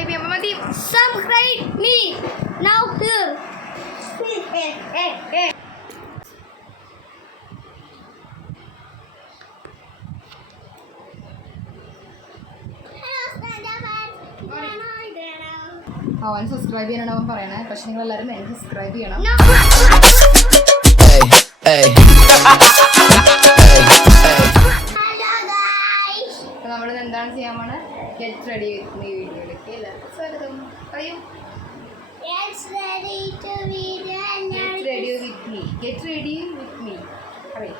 Subscribe ചെയ്യാൻ മതി. Subscribe me now here. അവൻ സബ്സ്ക്രൈബ് ചെയ്യാനാണ് അവൻ പറയണേ. പക്ഷെ നിങ്ങൾ എല്ലാവരും എന്നെ സബ്സ്ക്രൈബ് ചെയ്യണം. നമ്മൾ എന്താണ് ചെയ്യാൻ പോണ? ഗെറ്റ് റെഡി വിത്ത് മീ വീഡിയോയിലേക്ക് എല്ലാവർക്കും സ്വാഗതം. പറയൂ. Get ready with me. Get ready with me. പറയൂ.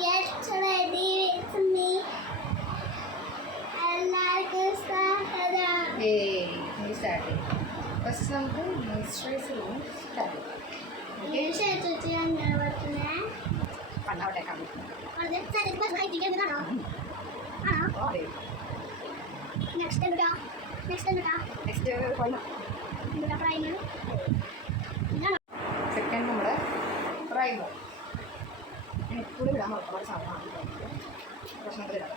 Get ready with me. എല്ലാവർക്കും സ്വാഗതം. സ്റ്റാർട്ട് ചെയ്യും. ഫസ്റ്റ് നമുക്ക് മോയ്സ്ചറൈസർ സ്റ്റാർട്ട് ചെയ്യാം. കണ്ണാവട്ടെ സെക്കൻഡ് നമ്മുടെ പ്രൈമർ. എപ്പോഴും ഇടാൻ ഒരുപാട് സാധനമാണ് പ്രശ്നത്തിലിടാം.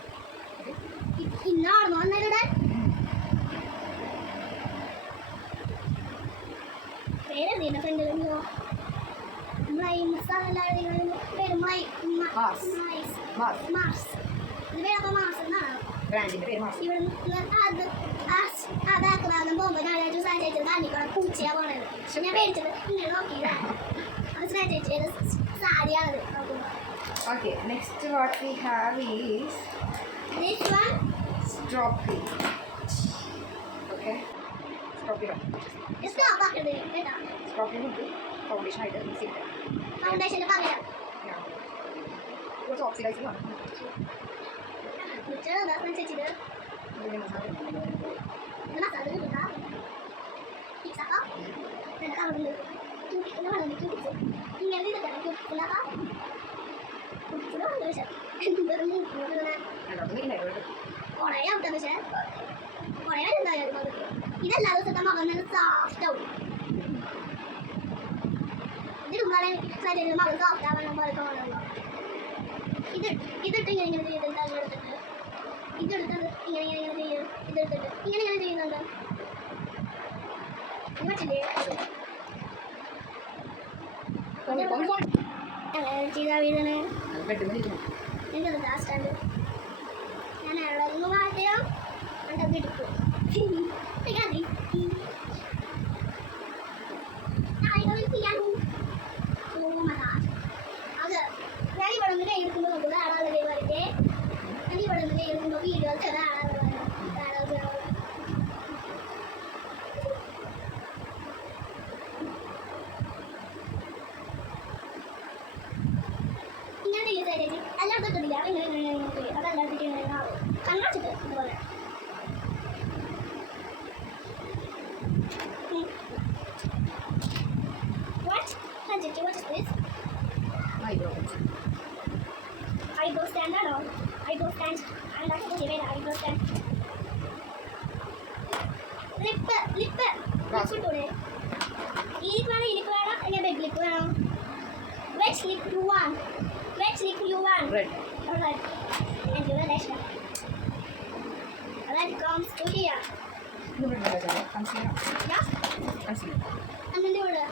പേരെന്തിനാ ഫ്രണ്ടിലോ? പൂച്ചയാ പോണത്. ഞാൻ പേടിച്ചത് ഇങ്ങനെ നോക്കിയില്ല. സാരിയാണത്. Okay, next what we have is this one, strawberry. Okay, strawberry. It's not strawberry. Strawberry is foundation ആയിട്ട് മിക്സ് ചെയ്തിട്ട് ഫൗണ്ടേഷന് പകരം കുറച്ച് ഓക്സിഡൈസിംഗ് ആണ്. ഇതെല്ലാ ദിവസത്തെ മകൻ സോഫ്റ്റ് ആവും. ഇതിടുമ്പോഴാണ് മകൻ സോഫ്റ്റ് ആവാൻ പോലെ തോന്നുള്ളൂ. ഇതിട്ട് ഇങ്ങനെ ചെയ്തിട്ട് എടുത്തിട്ട് ഇതെടുത്തത് ഇങ്ങനെ ചെയ്യും. ഇതെടുത്തിട്ട് ഇങ്ങനെ ചെയ്യുന്നുണ്ട്. ചെയ്താ വീടാണ് എനിക്കത് ലാസ്റ്റാണ്ട് ഞാൻ ഇളകുന്നു മാറ്റയോ അതൊക്കെ എടുക്കും. അത് ഞാൻ ഇവിടെ നിന്ന് കൈയെടുക്കുമ്പോൾ നോക്കുന്നത് ആളാതെ കൈമാറിയിട്ട് ഞാൻ ഇവിടെ നിന്ന് കൈയെടുക്കുമ്പോൾ വീഡിയോ ചെറിയ ആളാതെ ഇങ്ങനെ ചെയ്തിട്ട് അല്ലാതെ കിട്ടില്ല. അതല്ലാതെ കണ്ണാച്ചിട്ട് ഇതുപോലെ What is this? Eyebrow stand ആണോ? Eyebrow stand. ഉണ്ടാക്കിയിട്ട് ശരിയല്ല. Eyebrow stand. ലിപ്പ് ഇട്ടൂടെ? ഈ ലിപ്പ് വേണം അല്ലെങ്കിൽ ബെഗ് ലിപ്പ് വേണം? Which lip you want? Red. Alright. And you will next one. Red comes to here. Yeah? And then you will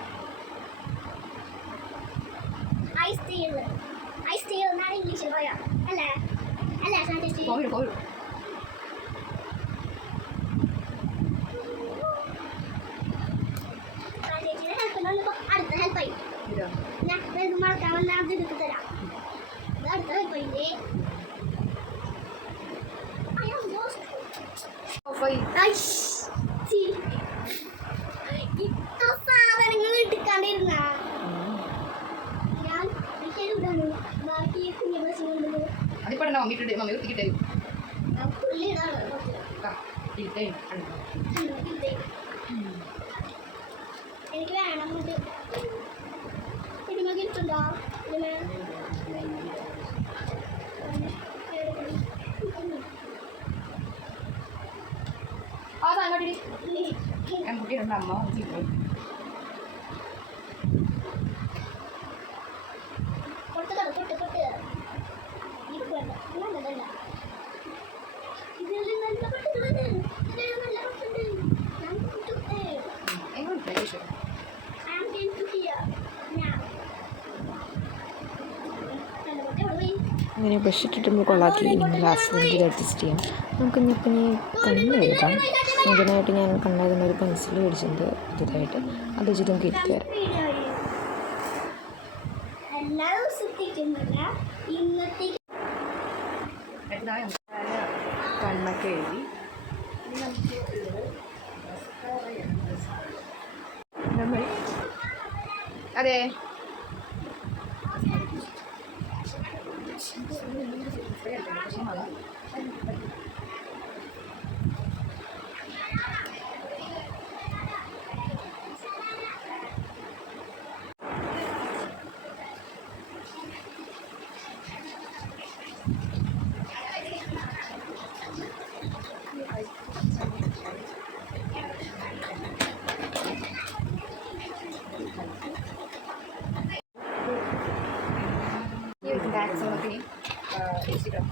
I steal not English boya. Alla fantasy. Go. അടുത്ത help ആയി ഞാൻ മറക്കാൻ അത് എടുത്ത് തരാം. അടുത്ത help ആയില്ലേ? ഇത്ര സാധനങ്ങൾ എടുക്കാണ്ടിരുന്ന ഞാൻ ബാക്കി കുഞ്ഞു പ്രശ്നമുണ്ട്. എനിക്ക് വേണം ഇതിന് കിട്ടുണ്ടോ? അമ്മ ഇതിൽ നല്ല ഇങ്ങനെ ബ്രഷ് ഇട്ടിട്ട് നമ്മൾ കൊള്ളാക്കി ഇങ്ങനെ ലാസ്റ്റ് നമുക്ക് അഡ്ജസ്റ്റ് ചെയ്യാം. നമുക്കിന്നിപ്പം ഈ കണ്ണ് എഴുതാം. ഇതിനായിട്ട് ഞാൻ കണ്ണെഴുതുന്ന ഒരു പെൻസിൽ മേടിച്ചിട്ടുണ്ട് പുതിയതായിട്ട്. അത് വെച്ചിട്ട് നമുക്ക് ഇരുത്തി തരാം. കണ്ണൊക്കെ എഴുതി അതെ Instagram.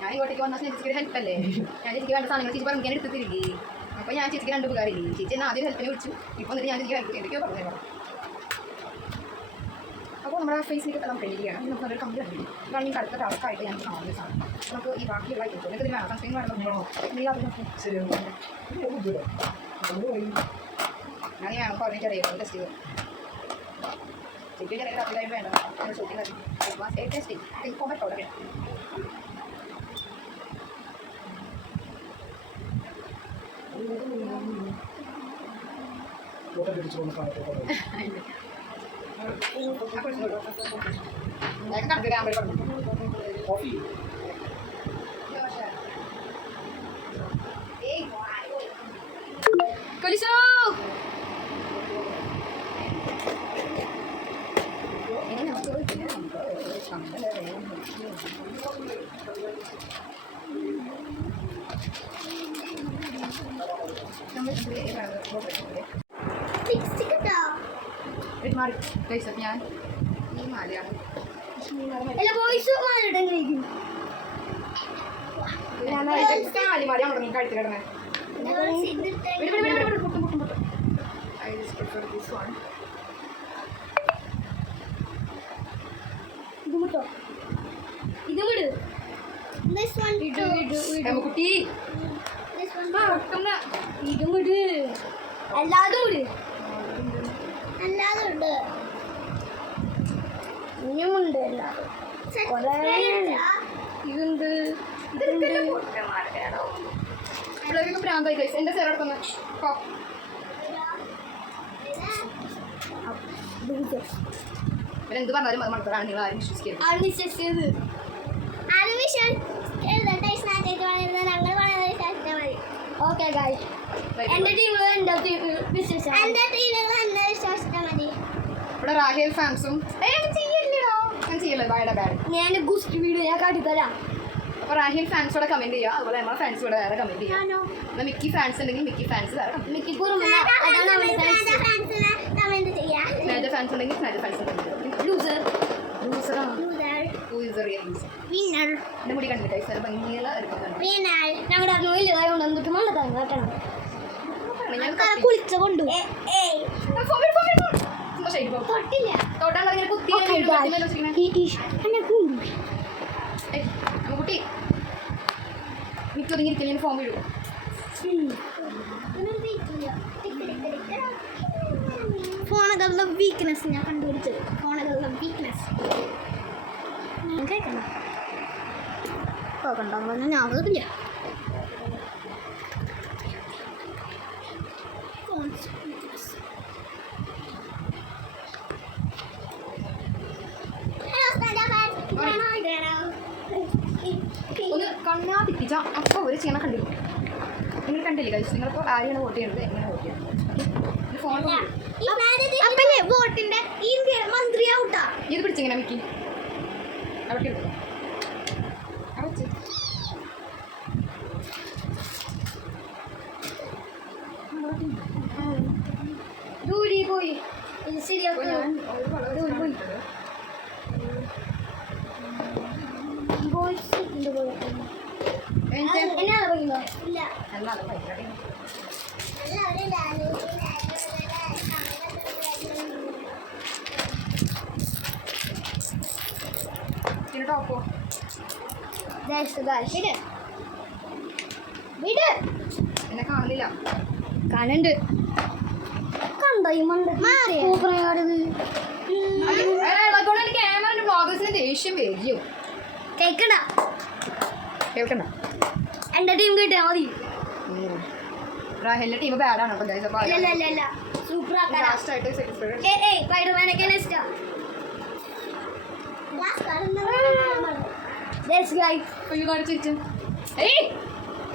ഞാൻ ഇങ്ങോട്ടേക്ക് വന്നാൽ ചേച്ചിക്ക് ഹെൽപ്പ് അല്ലേ? ഞാൻ ചേച്ചിക്ക് വേണ്ട സാധനങ്ങൾ ചേച്ചി പറഞ്ഞു ഞാൻ എടുത്ത് തിരികെ. അപ്പോൾ ഞാൻ ചേച്ചിക്ക് 2 ഉപകാരമില്ലേ? ചേച്ചി എന്നെ ആദ്യം ഹെൽപ്പിനെ വിളിച്ചു. ഇപ്പോൾ എന്നിട്ട് ഞാൻ ചേച്ചിക്ക് ഹെൽപ്പ് എന്തൊക്കെയോ പറഞ്ഞു. അപ്പോൾ നമ്മുടെ ഫേസിലേക്ക് നമുക്ക് റെഡി ചെയ്യണം. നമുക്ക് നല്ലൊരു കമ്പി കണ്ടില്ല. ഇതാണ് ഈ അടുത്ത ടാസ്ക്കായിട്ട് ഞാൻ കാണുന്ന സാധനം. നമുക്ക് ഈ ബാക്കിയുള്ള ഐറ്റം നിങ്ങൾക്ക് ഇതിന് വേണം സൺസ്ക്രീൻ വേണം. ഞാൻ വേണം പറഞ്ഞിട്ട് അറിയാം ടെസ്റ്റ് ചെയ്തു. ചേച്ചി ചെറിയ രാത്രി വേണ്ട ഷൂട്ടിംഗ് ടെസ്റ്റ് കോമറ്റോടെ Koliso! ഞാൻ ഈ മാലയാണ് കഴുത്തി കിടന്നേ കുട്ടി ഇതും വിട് അല്ലാതും വിട് അല്ലാതും ഉണ്ട് ഇനിയുമുണ്ട് എല്ലാതും ഇതുണ്ട് ഇവിടെയൊക്കെ പ്രാന്തായി കഴിച്ചു എൻ്റെ സാർ എടുക്കുന്ന എന്ത് പറഞ്ഞാലും അത് മണത്താണ് നിങ്ങൾ ആരും വിശ്വസിക്കരുത് ഓക്കെ ഗൈസ് എൻ്റെ ടീമിൽ എൻ്റെ വിശ്വസിച്ചാൽ മതി. ഇവിടെ റാഹേൽ ഫാൻസും ഞാൻ ചെയ്യല്ലേ ബാഡ് ഞാൻ ഗുസ്റ്റ് വീഡിയോ ഞാൻ കാട്ടിത്തരാം. അപ്പോൾ റാഹിൽ ഫാൻസ് ഇവിടെ കമൻറ്റ് ചെയ്യുക. അതുപോലെ നമ്മുടെ ഫ്രണ്ട്സ് ഇവിടെ വേറെ കമൻറ്റ് ചെയ്യുക. എന്നാൽ മിക്കി ഫാൻസ് ഉണ്ടെങ്കിൽ മിക്കി ഫാൻസ് വേറെ മിക്കി സ്നാജ ഫാൻസ് ഉണ്ടെങ്കിൽ സ്നാജ ഫാൻസ് എൻ്റെ മുടി കണ്ടിട്ട് സാർ ഭംഗിയുള്ള കുളിച്ച കൊണ്ടു കുട്ടി മിക്കൊതുങ്ങിയിരിക്കും ഞാൻ ഫോം ഇടും. ഫോണുകളുടെ വീക്ക്നെസ് ഞാൻ കണ്ടുപിടിച്ചത്. ഫോണുകളുടെ വീക്ക്നെസ് കേൾക്കണം പോകണ്ടെന്ന് പറഞ്ഞാൽ ഞാൻ അതില്ല. ഒന്ന് കണ്ണാ തിപ്പിച്ച അപ്പോൾ ഒരു ചെയ്യണ കണ്ടിരുന്നു. നിങ്ങൾ കണ്ടില്ലേ കഴിച്ചു നിങ്ങളിപ്പോൾ ആരെയാണ് വോട്ട് ചെയ്യുന്നത് എങ്ങനെ വോട്ട് ചെയ്യണം ഫോൺ വോട്ടിന്റെ മന്ത്രി ഔട്ടാ ഇത് പിടിച്ചിങ്ങനെ മിക്കി അവിടെ എടുക്കും ദൂരി പോയി ഇത് ശരിയാക്കും എന്നാ പറയുന്നോ ഇല്ല ടോപ്പോ വീട് എന്നെ കാണുന്നില്ല കാണുന്നുണ്ട് കണ്ടോ ഈ ക്യാമറ ബ്ലോഗേഴ്സിന് ദേഷ്യം വരികയോ കേക്കണ്ട കേൾക്കണ്ട എന്റെ ടീം കിട്ടിയാ മതി റാഹലിന്റെ ടീം ബാഡാണ് കേട്ടോ ഗൈസ് അപ്പോൾ അല്ല സൂപ്പർ ലാസ്റ്റ് ആയിട്ട് സെറ്റിസ്ഫൈഡ് സ്പൈഡർമാനൊക്കെ ഇഷ്ടം കാണിച്ചിട്ട് ഏയ്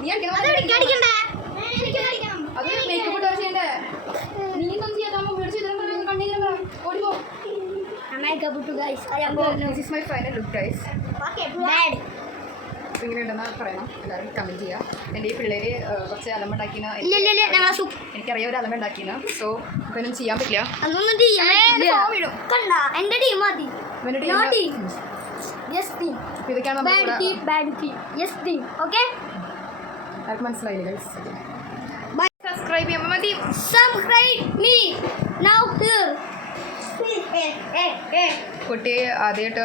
നീ അടിക്കണ്ടേ അത് മേക്കപ്പ് ഇട്ട് ചെയ്യണ്ടേ നീ ഒന്നും ചെയ്യാതാകുമ്പോൾ വീട് ചെയ്തിട്ട് കണ്ടില്ല ഓടിപ്പോ this is my final look guys ഇങ്ങനെ ഉണ്ടെന്ന് പറയണം എല്ലാവരും കമൻറ്റ് ചെയ്യുക എൻ്റെ ഈ പിള്ളേര് കുറച്ച് അലമ്പുണ്ടാക്കിന എനിക്കറിയാം ഒരു അലമ്പുണ്ടാക്കിന സോ ഇതൊന്നും ചെയ്യാൻ പറ്റില്ല എന്റെ ടീം മതി ഇതൊക്കെയാണ് ആർക്ക് മനസ്സിലായില്ല ഗൈസ് സബ്സ്ക്രൈബ് ചെയ്യുമ്പോൾ മതി കുട്ടി ആദ്യമായിട്ട്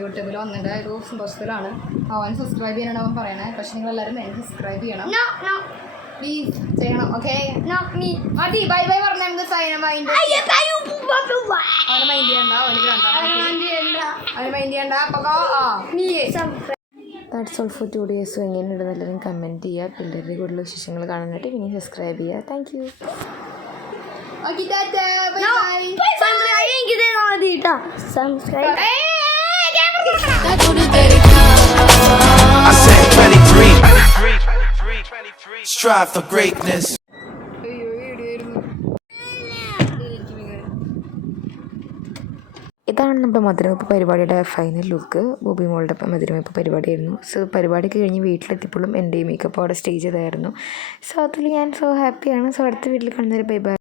യൂട്യൂബിൽ വന്നിട്ട് ഒരു സന്തോഷത്തിലാണ് അവൻ സബ്സ്ക്രൈബ് ചെയ്യാനാണ് അവൻ പറയണേ പക്ഷെ നിങ്ങൾ എല്ലാവരും എന്നെ സബ്സ്ക്രൈബ് ചെയ്യണം പ്ലീസ് ചെയ്യണം ഓക്കെ മതി ബൈ ബൈ പറഞ്ഞ നമുക്ക് അവനെ മൈൻഡ് ചെയ്യണ്ട അവന് മൈൻഡ് ചെയ്യണ്ട അപ്പോൾ that's all for two days. എങ്ങനെയുണ്ട് എല്ലാവരും കമൻറ്റ് ചെയ്യുക. പിള്ളേരുടെ കൂടുതൽ വിശേഷങ്ങൾ കാണാനായിട്ട് പിന്നെ സബ്സ്ക്രൈബ് ചെയ്യുക. Thank you. I said 23. Strive for greatness. ഇതാണ് നമ്മുടെ മധുരവെപ്പ് പരിപാടിയുടെ ഫൈനൽ ലുക്ക്. ബോബി മോളുടെ മധുരവെപ്പ് പരിപാടിയായിരുന്നു. സോ പരിപാടിക്ക് കഴിഞ്ഞ് വീട്ടിലെത്തിയപ്പോഴും എൻ്റെ മേക്കപ്പ് അവിടെ സ്റ്റേജ് ചെയ്തായിരുന്നു. സോ അതിൽ ഞാൻ സോ ഹാപ്പിയാണ്. സോ അടുത്ത വീട്ടിൽ കാണുന്നൊരു ബൈ ബൈ.